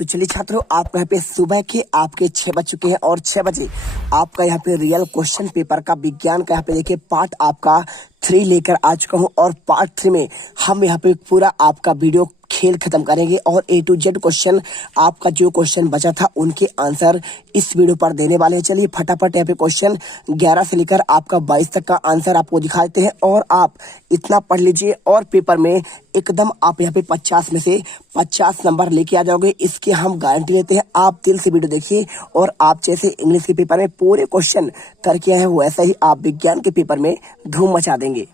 तो चलिए छात्रों, आपका यहाँ पे सुबह के आपके 6 बज चुके हैं और 6 बजे आपका यहाँ पे रियल क्वेश्चन पेपर का विज्ञान का यहाँ पे देखिए पार्ट आपका 3 लेकर आ चुका हूँ। और पार्ट 3 में हम यहाँ पे पूरा आपका वीडियो खेल खत्म करेंगे और A to Z क्वेश्चन आपका जो क्वेश्चन बचा था उनके आंसर इस वीडियो पर देने वाले हैं। चलिए फटाफट यहाँ पे क्वेश्चन 11 से लेकर आपका 22 तक का आंसर आपको दिखा देते हैं और आप इतना पढ़ लीजिए और पेपर में एकदम आप यहाँ पे 50 में से 50 नंबर लेके आ जाओगे, इसकी हम गारंटी लेते हैं। आप दिल से वीडियो देखिए और आप जैसे इंग्लिश के पेपर में पूरे क्वेश्चन करके आए हैं वैसा ही आप विज्ञान के पेपर में धूम मचा देंगे।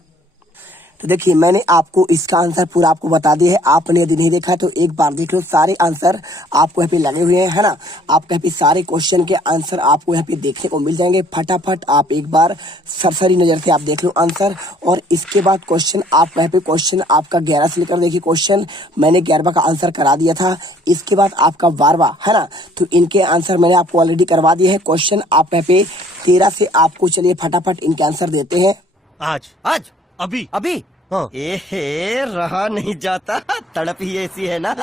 तो देखिए मैंने आपको इसका आंसर पूरा आपको बता दिया है। आपने यदि नहीं देखा है तो एक बार देख लो, सारे आंसर आपको यहाँ पे लगे हुए हैं, है ना। आपको यहाँ पे सारे क्वेश्चन के आंसर आपको यहाँ पे देखने को मिल जाएंगे। फटाफट आप एक बार सरसरी नजर से आप देख लो आंसर। और इसके बाद क्वेश्चन आपका यहाँ पे क्वेश्चन आपका 11 से लेकर देखिए क्वेश्चन मैंने 11वां का आंसर करा दिया था। इसके बाद आपका 12वां, है ना, तो इनके आंसर मैंने आपको ऑलरेडी करवा दिए है। क्वेश्चन आप यहाँ पे 13 से आपको, चलिए फटाफट इनके आंसर देते हैं। आज अभी हाँ। रहा नहीं जाता, तड़प ही ऐसी है ना।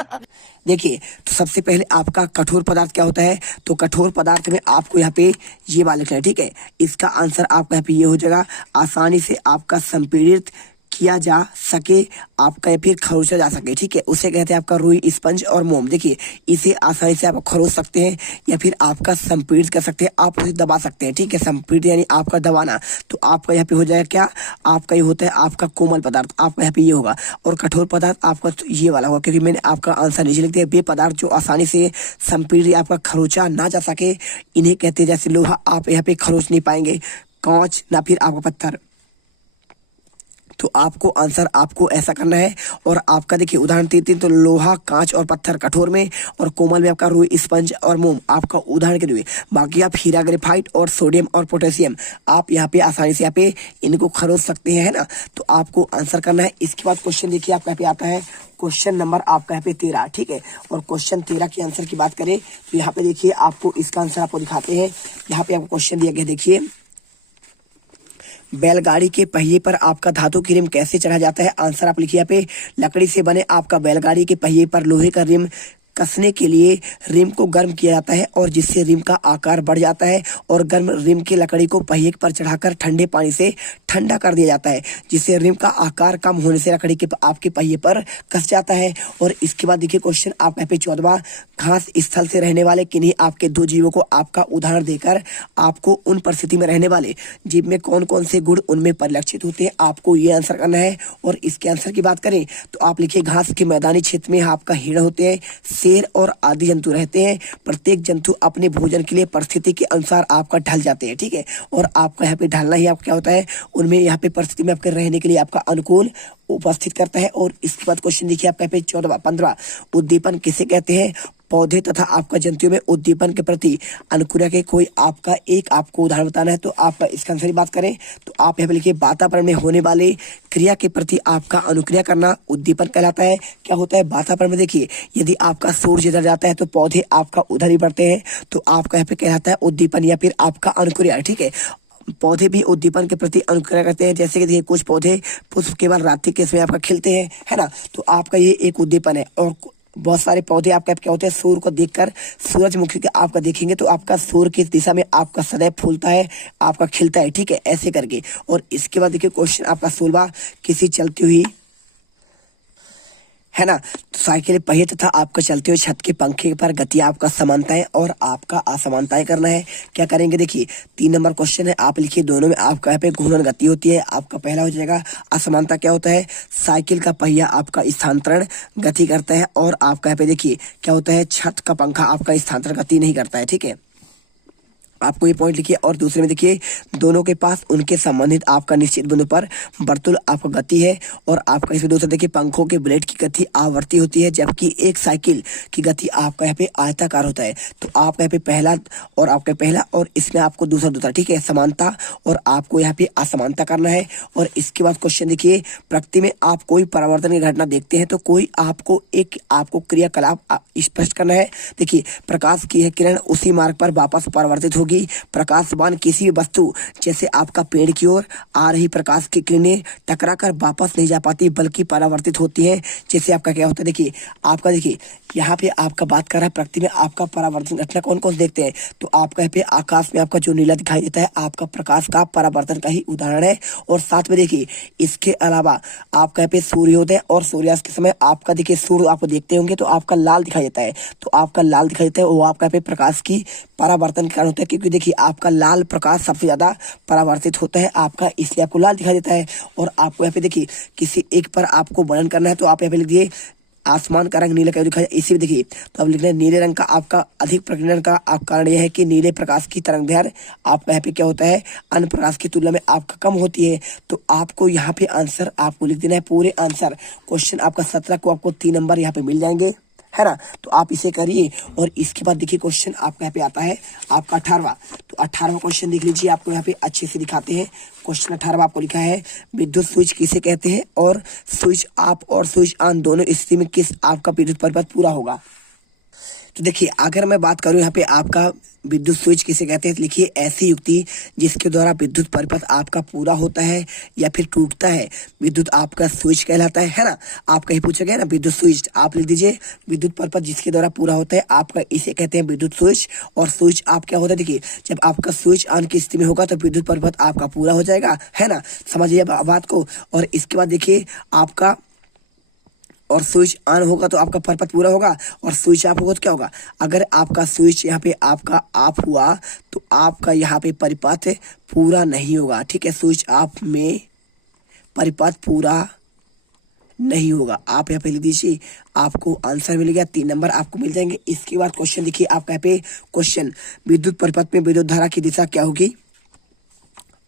देखिए तो सबसे पहले आपका कठोर पदार्थ क्या होता है, तो कठोर पदार्थ में आपको यहाँ पे ये वाला लिखना है, ठीक है। इसका आंसर आपका यहाँ पे ये हो जाएगा, आसानी से आपका संपीड़ित किया जा सके, आपका या फिर खरोचा जा सके, ठीक है, उसे कहते हैं आपका रुई, स्पंज और मोम। देखिए इसे आसानी से आप खरोच सकते हैं या फिर आपका संपीड़ित कर सकते हैं, आप उसे दबा सकते हैं, ठीक है। संपीड़ित यानी आपका दबाना, तो आपका यहाँ पे हो जाएगा क्या, आपका ये होता है आपका कोमल पदार्थ, आपका यहाँ पे ये होगा। और कठोर पदार्थ आपका तो ये वाला होगा, क्योंकि मैंने आपका आंसर नीचे लिख दिया। वे पदार्थ जो आसानी से संपीड़ित आपका खरोचा ना जा सके इन्हें कहते हैं, जैसे लोहा आप यहाँ पे खरोच नहीं पाएंगे, कांच ना फिर आपका पत्थर। तो आपको आंसर आपको ऐसा करना है। और आपका देखिए उदाहरण 3 तो लोहा, कांच और पत्थर कठोर में, और कोमल में आपका रुई, स्पंज और मोम आपका उदाहरण के लिए। बाकी आप हीरा, ग्रेफाइट और सोडियम और पोटेशियम आप यहाँ पे आसानी से यहाँ पे इनको खरोच सकते हैं, है ना। तो आपको आंसर करना है। इसके बाद क्वेश्चन देखिए आपका यहाँ पे आता है क्वेश्चन नंबर आपका यहाँ पे 13, ठीक है। और क्वेश्चन 13 के आंसर की बात करें तो यहाँ पे देखिए आपको इसका आंसर आपको दिखाते हैं। यहाँ पे आपको क्वेश्चन दिया गया, देखिए बैलगाड़ी के पहिए पर आपका धातु की रिम कैसे चढ़ा जाता है। आंसर आप लिखिए यहाँ पे, लकड़ी से बने आपका बैलगाड़ी के पहिए पर लोहे का रिम कसने के लिए रिम को गर्म किया जाता है और जिससे रिम का आकार बढ़ जाता है, और गर्म रिम की लकड़ी को पहिए पर चढ़ाकर ठंडे पानी से ठंडा कर दिया जाता है, जिससे रिम का आकार कम होने से लकड़ी के आपके पहिए पर कस जाता है। और इसके बाद देखिए क्वेश्चन आप यहाँ पे 14वां, घास स्थल से रहने वाले किन्हीं आपके 2 जीवों को आपका उदाहरण देकर आपको उन परिस्थिति में रहने वाले जीव में कौन कौन से गुण उनमें परिलक्षित होते हैं, आपको ये आंसर करना है। और इसके आंसर की बात करें तो आप लिखिए, घास के मैदानी क्षेत्र में आपका हिरण होते हैं, शेर और आदि जंतु रहते हैं। प्रत्येक जंतु अपने भोजन के लिए परिस्थिति के अनुसार आपका ढल जाते हैं, ठीक है। और आपका यहाँ पे ढलना ही आपका क्या होता है, उनमें यहाँ पे परिस्थिति में आपके रहने के लिए आपका अनुकूल उपस्थित करता है। और इसके बाद क्वेश्चन देखिए आपका यहाँ पे 14वां, 15वां, उद्दीपन किसे कहते हैं। पौधे तथा आपका जंतुओं में उद्दीपन के प्रति अनुक्रिया के कोई आपका एक आपको उदाहरण बताना है। तो आप इसका आंसर की बात करें तो आप यहाँ पे लिखिए, वातावरण में होने वाले क्रिया के प्रति आपका अनुक्रिया करना उद्दीपन कहलाता है। क्या होता है वातावरण में, देखिए यदि आपका सूरज इधर जाता है तो पौधे आपका उधर ही बढ़ते हैं, तो आपका यहाँ पे कहलाता है उद्दीपन या फिर आपका अनुक्रिया, ठीक है। पौधे भी उद्दीपन के प्रति अनुक्रिया करते हैं, जैसे कि देखिए कुछ पौधे पुष्प केवल रात्रि के समय आपका खिलते हैं, है ना, तो आपका ये एक उद्दीपन है। और बहुत सारे पौधे आपका क्या होते हैं, सूर्य को देखकर, सूरजमुखी के आपका देखेंगे तो आपका सूर्य की दिशा में आपका सदैव फूलता है, आपका खिलता है, ठीक है, ऐसे करके। और इसके बाद देखिए क्वेश्चन आपका 16वां, किसी चलती हुई, है ना, तो साइकिल पहिए तथा आपका चलते हुए छत के पंखे पर गति आपका समानताएं और आपका असमानताएं करना है। क्या करेंगे, देखिए 3 नंबर क्वेश्चन है, आप लिखिए दोनों में आपका यहाँ पे घूर्णन गति होती है। आपका पहला हो जाएगा असमानता, क्या होता है, साइकिल का पहिया आपका स्थानांतरण गति करता है, और आपका यहाँ पे देखिए क्या होता है, छत का पंखा आपका स्थानांतरण गति नहीं करता है, ठीक है। आपको ये पॉइंट लिखिए। और दूसरे में देखिए, दोनों के पास उनके संबंधित आपका निश्चित बिंदु पर वर्तुल आपका गति है। और आपका इसमें दूसरा देखिए, पंखों के ब्लेड की गति आवर्ती होती है, जबकि एक साइकिल की गति आपका यहाँ पे आयताकार होता है। तो आपका यहाँ पे पहला और आपका पहला, और इसमें आपको दूसरा, ठीक है, समानता और आपको यहाँ पे असमानता करना है। और इसके बाद क्वेश्चन देखिए, प्रकृति में आप कोई परिवर्तन की घटना देखते हैं तो कोई आपको क्रियाकलाप स्पष्ट करना है। देखिए प्रकाश की है किरण उसी मार्ग पर वापस परिवर्तित होगी होगी। प्रकाशवान किसी भी वस्तु जैसे आपका पेड़ की ओर आ रही प्रकाश की किरणें टकरा कर वापस नहीं जा पाती बल्कि परावर्तित होती हैं। जैसे आपका क्या होता है, देखिए आपका देखिए यहाँ पे आपका बात कर रहा है प्रकृति में आपका परावर्तन घटना कौन कौन से देखते हैं। तो आपका यहाँ पे आकाश में आपका जो नीला दिखाई देता है आपका प्रकाश का परावर्तन का ही उदाहरण है। और साथ में देखिए इसके अलावा आपका यहाँ पे सूर्योदय और सूर्यास्त के समय आपका देखिए सूर्य आपको देखते होंगे तो आपका लाल दिखाई देता है। तो आपका लाल दिखाई देता है वो आपका यहाँ पे प्रकाश की परावर्तन के कारण होता है, क्योंकि देखिए आपका लाल प्रकाश सबसे ज्यादा परावर्तित होता है आपका, इसलिए आपको लाल दिखाई देता है। और आपको यहाँ पे देखिए किसी एक पर आपको वर्णन करना है तो आप यहाँ पे लिख दिए आसमान का रंग नीला क्यों दिखाई, इसी में देखिए तो अब लिख रहे हैं नीले रंग का आपका अधिक प्रकीर्णन का कारण यह है कि नीले प्रकाश की तरंगदैर्घ्य आपका यहाँ पे क्या होता है अन्य प्रकाश की तुलना में आपका कम होती है। तो आपको यहाँ पे आंसर आपको लिख देना है पूरे आंसर। क्वेश्चन आपका 17 को आपको 3 नंबर यहाँ पे मिल जाएंगे, है ना। तो आप इसे करिए। और इसके बाद देखिए क्वेश्चन आपका यहाँ पे आता है आपका 18वां। तो 18वां क्वेश्चन देख लीजिए, आपको यहाँ पे अच्छे से दिखाते हैं। क्वेश्चन 18वां आपको लिखा है विद्युत स्विच किसे कहते हैं और स्विच ऑफ और स्विच ऑन दोनों स्थिति में किस आपका विद्युत परिपथ पूरा होगा। तो देखिए अगर मैं बात करूं यहाँ पे आपका विद्युत स्विच किसे कहते हैं, तो लिखिए ऐसी युक्ति जिसके द्वारा विद्युत परिपथ आपका पूरा होता है या फिर टूटता है विद्युत आपका स्विच कहलाता है ना। आप कहीं पूछा गया ना विद्युत स्विच, आप लिख दीजिए विद्युत परिपथ जिसके द्वारा पूरा होता है आपका इसे कहते हैं विद्युत स्विच। और स्विच आप क्या होता है, देखिए जब आपका स्विच ऑन की स्थिति में होगा तो विद्युत परिपथ आपका पूरा हो जाएगा, है ना। समझिए बात को। और इसके बाद देखिए आपका और स्विच ऑन होगा तो आपका परिपथ पूरा होगा और स्विच ऑफ होगा तो क्या होगा, अगर आपका स्विच यहाँ पे आपका ऑफ हुआ तो आपका यहाँ पे परिपथ पूरा नहीं होगा, ठीक है। स्विच ऑफ में परिपथ पूरा नहीं होगा। आप यहाँ पे लिख दीजिए, आपको आंसर मिल गया, 3 नंबर आपको मिल जाएंगे। इसके बाद क्वेश्चन देखिए आपका यहाँ पे क्वेश्चन विद्युत परिपथ में विद्युत धारा की दिशा क्या होगी,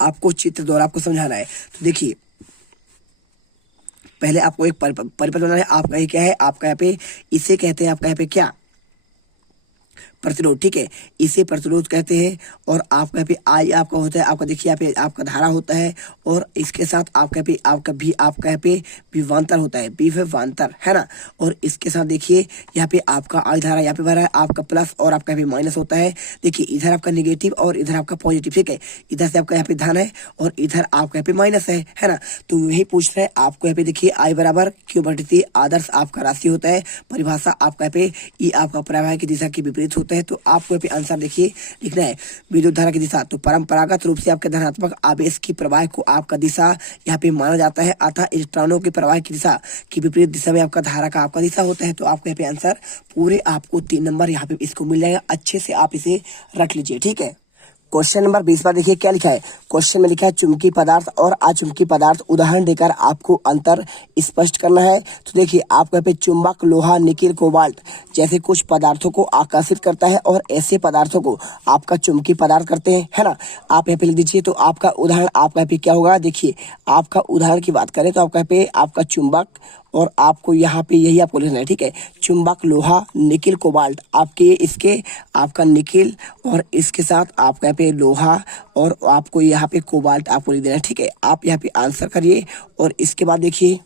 आपको चित्र द्वारा आपको समझाना है। तो देखिए पहले आपको एक परिपथ बनाना है। आपका ये क्या है, आपका यहाँ पे इसे कहते हैं आपका यहाँ पे क्या प्रतिरोध, ठीक है, इसे प्रतिरोध कहते हैं। और आपका यहाँ पे आई आपका होता है, आपका देखिए यहाँ पे आपका धारा होता है और इसके साथ आपका यहाँ पे आपका भी आपका यहाँ पे विभवांतर होता है, विभवांतर, है ना। और इसके साथ देखिए यहाँ पे आपका आई धारा यहाँ पे भरा है आपका प्लस और आपका यहाँ पे माइनस होता है। देखिए इधर आपका नेगेटिव और इधर आपका पॉजिटिव, ठीक है। इधर से आपका यहाँ पे धन है और इधर आपका यहाँ पे माइनस है ना। तो यही पूछ रहे हैं आपको यहाँ पे देखिए आई बराबर Q/T आदर्श आपका राशि होता है। परिभाषा आपका यहाँ पे ई आपका प्रवाह की दिशा के विपरीत होता है। तो आपको यहाँ पे आंसर देखिए लिखना है विद्युत धारा की दिशा। तो परंपरागत रूप से आपके धनात्मक आवेश की प्रवाह को आपका दिशा यहाँ पे माना जाता है, अतः इलेक्ट्रॉनों के प्रवाह की दिशा की विपरीत दिशा में आपका धारा का आपका दिशा होता है। तो आपको यहाँ पे आंसर पूरे आपको 3 नंबर यहाँ पे इसको मिल जाएगा। अच्छे से आप इसे रख लीजिए, ठीक है। क्वेश्चन नंबर 20 पर देखिए क्या लिखा है। क्वेश्चन में लिखा है चुंबकीय पदार्थ और अचुंबकीय पदार्थ, उदाहरण देकर आपको अंतर स्पष्ट करना है। तो देखिए आपको यहाँ पे चुंबक लोहा निकिल कोबाल्ट जैसे कुछ पदार्थों को आकर्षित करता है और ऐसे पदार्थों को आपका चुंबकीय पदार्थ करते हैं, है ना। आप यहाँ पे लिख दीजिए। तो आपका उदाहरण आपका यहाँ पे क्या होगा, देखिए आपका उदाहरण की बात करें तो आपका यहाँ पे आपका चुंबक और आपको यहाँ पे यही आपको लिखना है, ठीक है। चुंबक लोहा निकिल कोबाल्ट आपके इसके आपका निकिल और इसके साथ आपका यहाँ पे लोहा और आपको यहाँ पे कोबाल्ट आपको लिख देना है, ठीक है। आप यहाँ पे आंसर करिए। और इसके बाद देखिए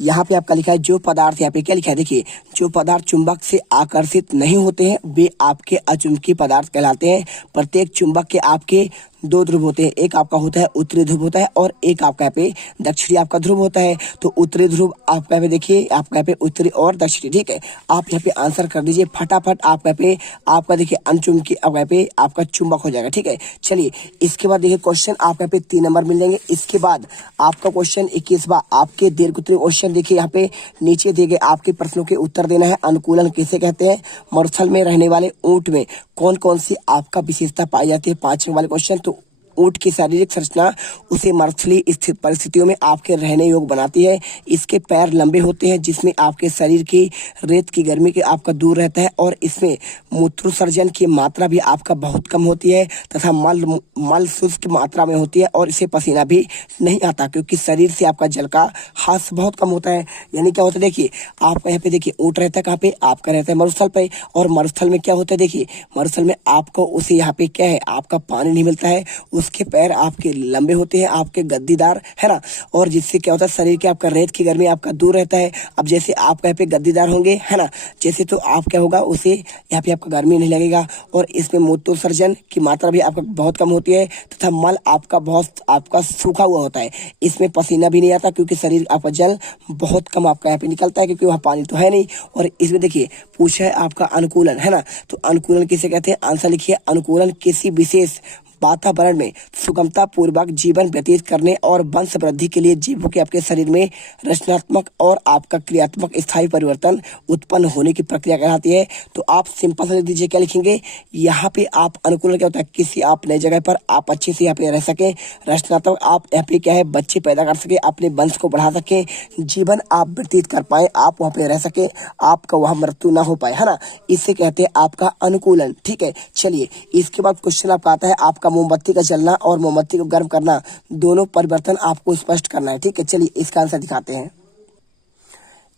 यहाँ पे आपका लिखा है जो पदार्थ, यहाँ पे क्या लिखा है देखिए, जो पदार्थ चुंबक से आकर्षित नहीं होते हैं वे आपके अचुंबकीय पदार्थ कहलाते हैं। प्रत्येक चुंबक के आपके 2 ध्रुव होते हैं, एक आपका होता है उत्तरी ध्रुव होता है और एक आपका यहाँ पे दक्षिणी आपका ध्रुव होता है। तो उत्तरी ध्रुव आपका यहाँ पे देखिए आपका यहाँ पे उत्तरी और दक्षिणी, ठीक है। आप यहाँ पे आंसर कर दीजिए फटाफट। आपका यहाँ पे आपका देखिए अनचुंबकीय आपका यहाँ पे आपका चुंबक हो जाएगा, ठीक है। चलिए इसके बाद देखिए क्वेश्चन आपका यहाँ पे 3 नंबर मिल जाएंगे। इसके बाद आपका क्वेश्चन 21वां आपके दीर्घोत्तरीय क्वेश्चन देखिए यहाँ पे नीचे दिए गए आपके प्रश्नों के उत्तर देना है। अनुकूलन किसे कहते हैं, मरुस्थल में रहने वाले ऊंट में कौन कौन सी आपका विशेषता पाई जाती है। 5 नंबर वाले क्वेश्चन। तो ऊंट की शारीरिक संरचना उसे मरुस्थलीय स्थित परिस्थितियों में आपके रहने योग्य बनाती है। इसके पैर लंबे होते हैं जिसमें आपके शरीर की रेत की गर्मी के आपका दूर रहता है और इसमें मूत्रोत्सर्जन की मात्रा भी आपका बहुत कम होती है तथा मल शुष्क मात्रा में होती है और इसे पसीना भी नहीं आता क्योंकि शरीर से आपका जल का ह्रास बहुत कम होता है। यानी क्या होता है, देखिए आपका यहाँ पे देखिए ऊंट रहता है कहाँ पे, आपका रहता है मरुस्थल पे। और मरुस्थल में क्या होता है, देखिए मरुस्थल में आपको उसे यहाँ पे क्या है आपका पानी नहीं मिलता है, उसके पैर आपके लंबे होते हैं, आपके गद्दीदार, है ना, और जिससे क्या होता है शरीर के आपका रेत की गर्मी आपका दूर रहता है। अब जैसे आपका यहाँ पे गद्दीदार होंगे, है ना, जैसे तो आप क्या होगा उसे यहाँ पे आपका गर्मी नहीं लगेगा, और इसमें मूत्रोत्सर्जन की मात्रा भी आपका बहुत कम होती है तथा मल आपका बहुत आपका सूखा हुआ होता है। इसमें पसीना भी नहीं आता क्योंकि शरीर आपका जल बहुत कम आपका यहाँ पे निकलता है क्योंकि वहाँ पानी तो है नहीं। और इसमें देखिए पूछा है आपका अनुकूलन, है ना, तो अनुकूलन किसे कहते हैं, आंसर लिखिए। अनुकूलन किसी विशेष वातावरण में सुगमता पूर्वक जीवन व्यतीत करने और वंश वृद्धि के लिए जीवों के आपके शरीर में रचनात्मक और आपका क्रियात्मक स्थायी परिवर्तन उत्पन्न होने की प्रक्रिया कहलाती है। तो आप सिंपल सा लिख दीजिए, क्या लिखेंगे यहाँ पे आप अनुकूलन क्या होता है, किसी आप नई जगह पर आप अच्छे से यहाँ पे रह सके, रचनात्मक आप यहाँ पे क्या है बच्चे पैदा कर सके, अपने वंश को बढ़ा सके, जीवन आप व्यतीत कर पाए, आप वहाँ पे रह सके, आपका वहाँ मृत्यु ना हो पाए, है ना, इसे कहते हैं आपका अनुकूलन। ठीक है, चलिए इसके बाद क्वेश्चन आपका आता है आपका मोमबत्ती का जलना और मोमबत्ती को गर्म करना दोनों परिवर्तन आपको स्पष्ट करना है। ठीक है, चलिए इसका आंसर दिखाते हैं।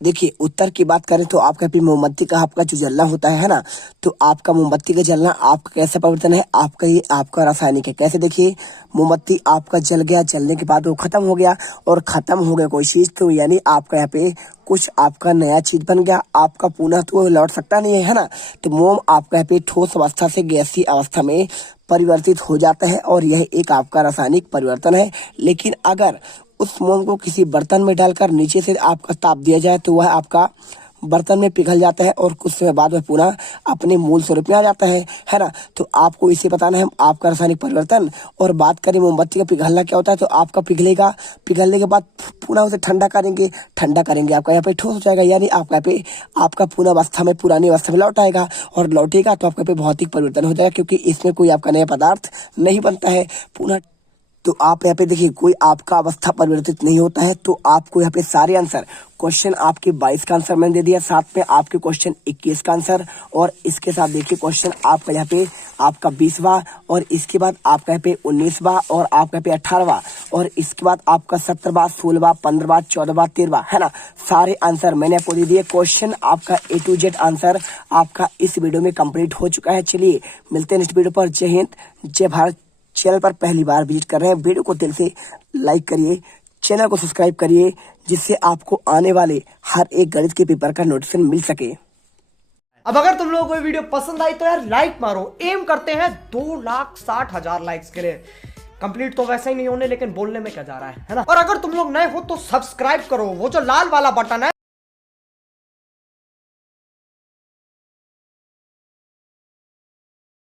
देखिए उत्तर की बात करें तो आपका भी मोमबत्ती का आपका जो जलना होता है ना, तो आपका मोमबत्ती का जलना आपका कैसा परिवर्तन है, आपका ये आपका रासायनिक है। कैसे, देखिए मोमबत्ती आपका जल गया, जलने के बाद वो खत्म हो गया, और खत्म हो गया कोई चीज तो यानी आपका यहाँ पे कुछ आपका नया चीज बन गया, आपका पुनः तो लौट सकता नहीं है ना। तो मोम आपका यहाँ पे ठोस अवस्था से गैसीय अवस्था में परिवर्तित हो जाता है, और यह एक आपका रासायनिक परिवर्तन है। लेकिन अगर उस मोम को किसी बर्तन में डालकर नीचे से आपका ताप दिया जाए तो वह आपका बर्तन में पिघल जाता है और कुछ समय बाद वह पुनः अपने मूल स्वरूप में आ जाता है ना। तो आपको इसे बताना है आपका रासायनिक परिवर्तन। और बात करें मोमबत्ती का पिघलना क्या होता है, तो आपका पिघलेगा, पिघलने के बाद पुनः उसे ठंडा करेंगे आपका यहाँ पे ठोस हो जाएगा, यानी आपका यहाँ पे आपका पुनः अवस्था में पुरानी अवस्था में लौट आएगा, और लौटेगा तो आपका यहाँ पे भौतिक परिवर्तन हो जाएगा क्योंकि इसमें कोई आपका नया पदार्थ नहीं बनता है पुनः। तो आप यहाँ पे देखिए कोई आपका अवस्था परिवर्तित नहीं होता है। तो आपको यहाँ पे सारे आंसर क्वेश्चन आपके 22 का आंसर मैंने दे दिया, साथ में आपके क्वेश्चन 21 का आंसर, और इसके साथ देखिए क्वेश्चन आपका यहाँ पे आपका 20वां, और इसके बाद आपका यहाँ पे 19वां, और आपका यहाँ पे 18वां, और इसके बाद आपका 17वां, 16वां, 15वां, 14वां, 13वां, है ना, सारे आंसर मैंने आपको दे दिए। क्वेश्चन आपका A to Z आंसर आपका इस वीडियो में कंप्लीट हो चुका है। चलिए मिलते हैं नेक्स्ट वीडियो पर। जय हिंद, जय भारत। चैनल पर पहली बार विजिट कर रहे हैं, वीडियो को दिल से लाइक करिए, चैनल को सब्सक्राइब करिए, जिससे आपको आने वाले हर एक गणित के पेपर का नोटिफिकेशन मिल सके। अब अगर तुम लोगों को ये वीडियो पसंद आई तो यार लाइक मारो। एम करते हैं 2,60,000 लाइक्स के लिए। कंप्लीट तो वैसे ही नहीं होने, लेकिन बोलने में क्या जा रहा है ना। और अगर तुम लोग नए हो तो सब्सक्राइब करो, वो जो लाल वाला बटन है